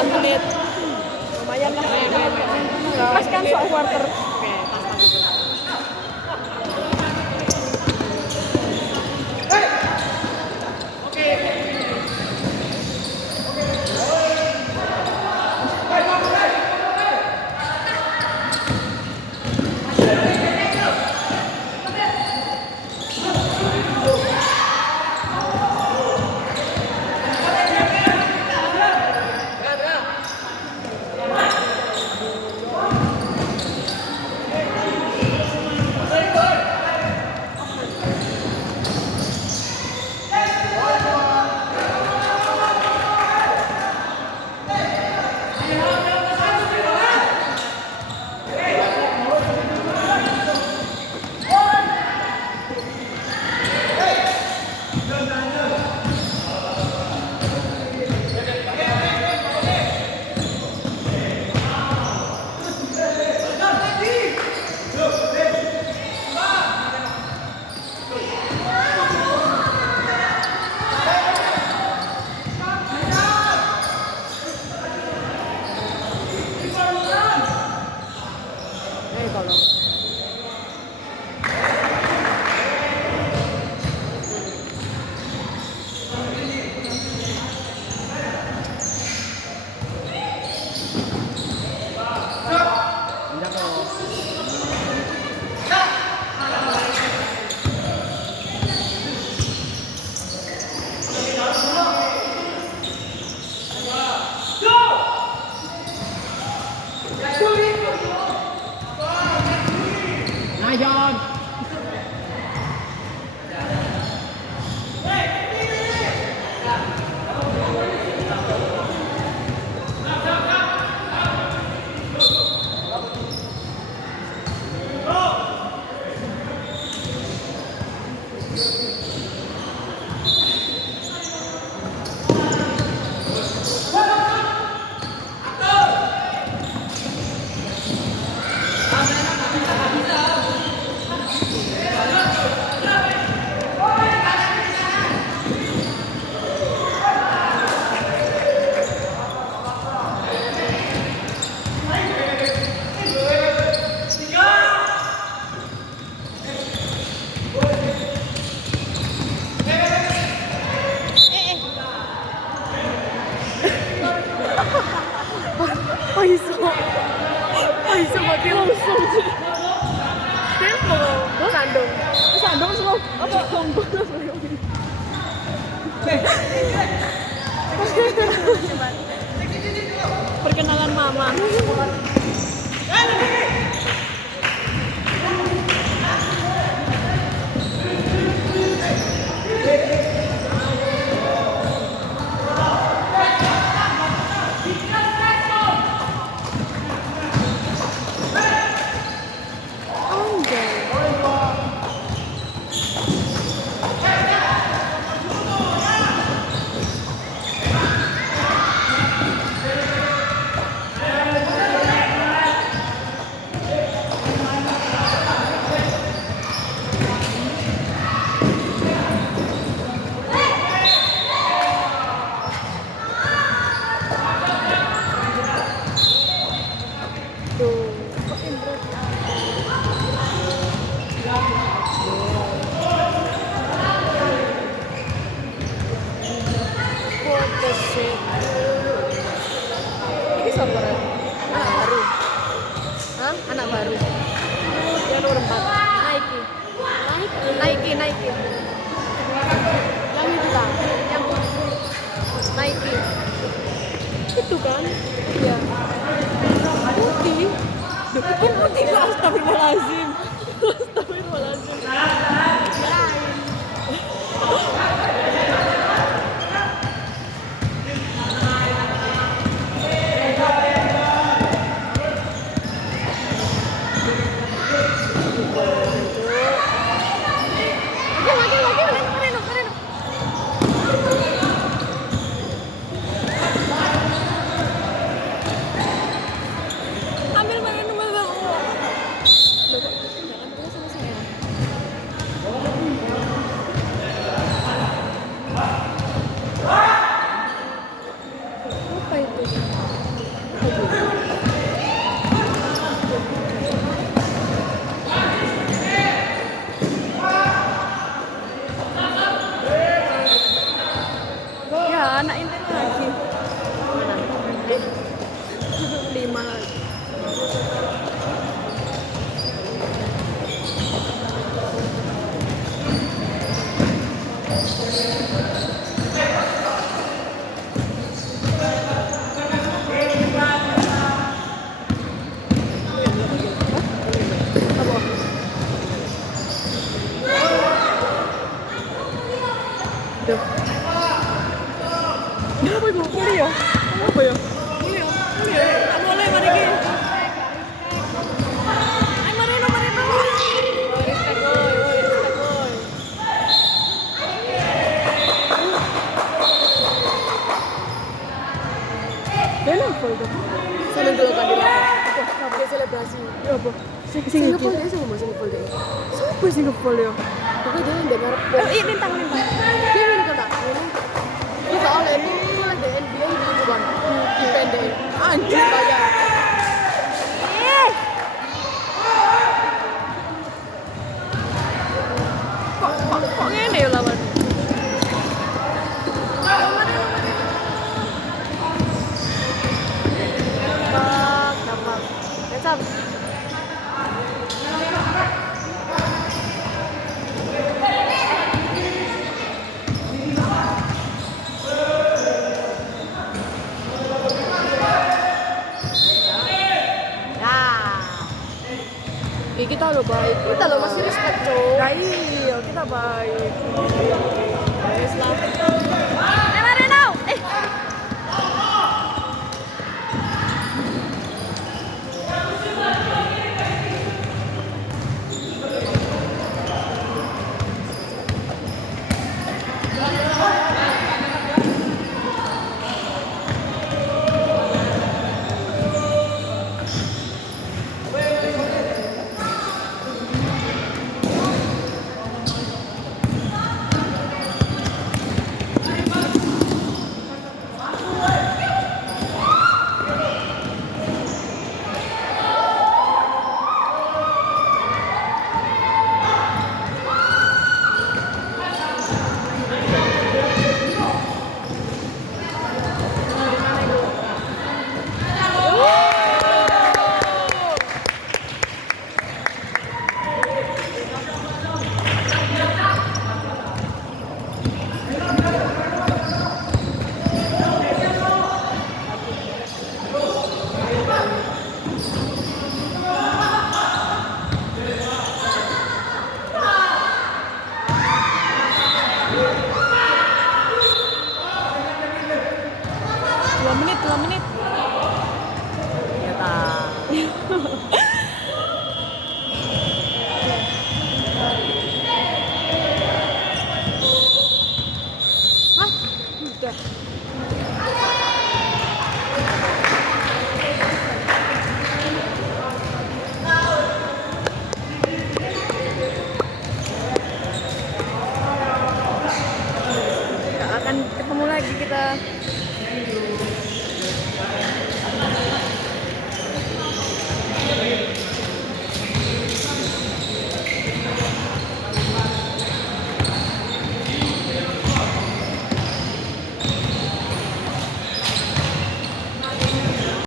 9 menit. Lumayan lah. Main. Pas kan soal quarter. Oke, pas. Iso mati langsung. Tempo, sandung. Sandung semua apa tombol. Perkenalan mama. Ini sabar. Anak baru. Hah? Anak baru. Yang nomor 4. Nike. Yang itu lah. Yang Nike. Itu kan? Iya. Putih. Duh, kan putih lah. Astagfirullahaladzim. Apa itu? Ya, anak Intel lagi. Mana? 5 lagi. Apa? Duh. Ini apa itu? Ini ya? Apa ya? Ini ya? Ini ya? Tak boleh, mari ki. Ayo, mari no, mari no. Oh, respect boy, oh, respect boy. Dia level tuh. Seneng dulu kan dia. Apa? Dia selebrasi. Ya apa? Sing Singapura iki. dia sama Singapura dia. Siapa sing ngepol ya? Pokoknya dia yang dengar Iya, bintang. dia ini kata ini lu gak oleh itu lagi NBA gitu kan pendek anjir bayar Kok ngene ya lawan? gampang kecap Ya kita lo baik. kita lo masih respect cowok Ya iya, kita baik. yes lah Mari now. Dua menit.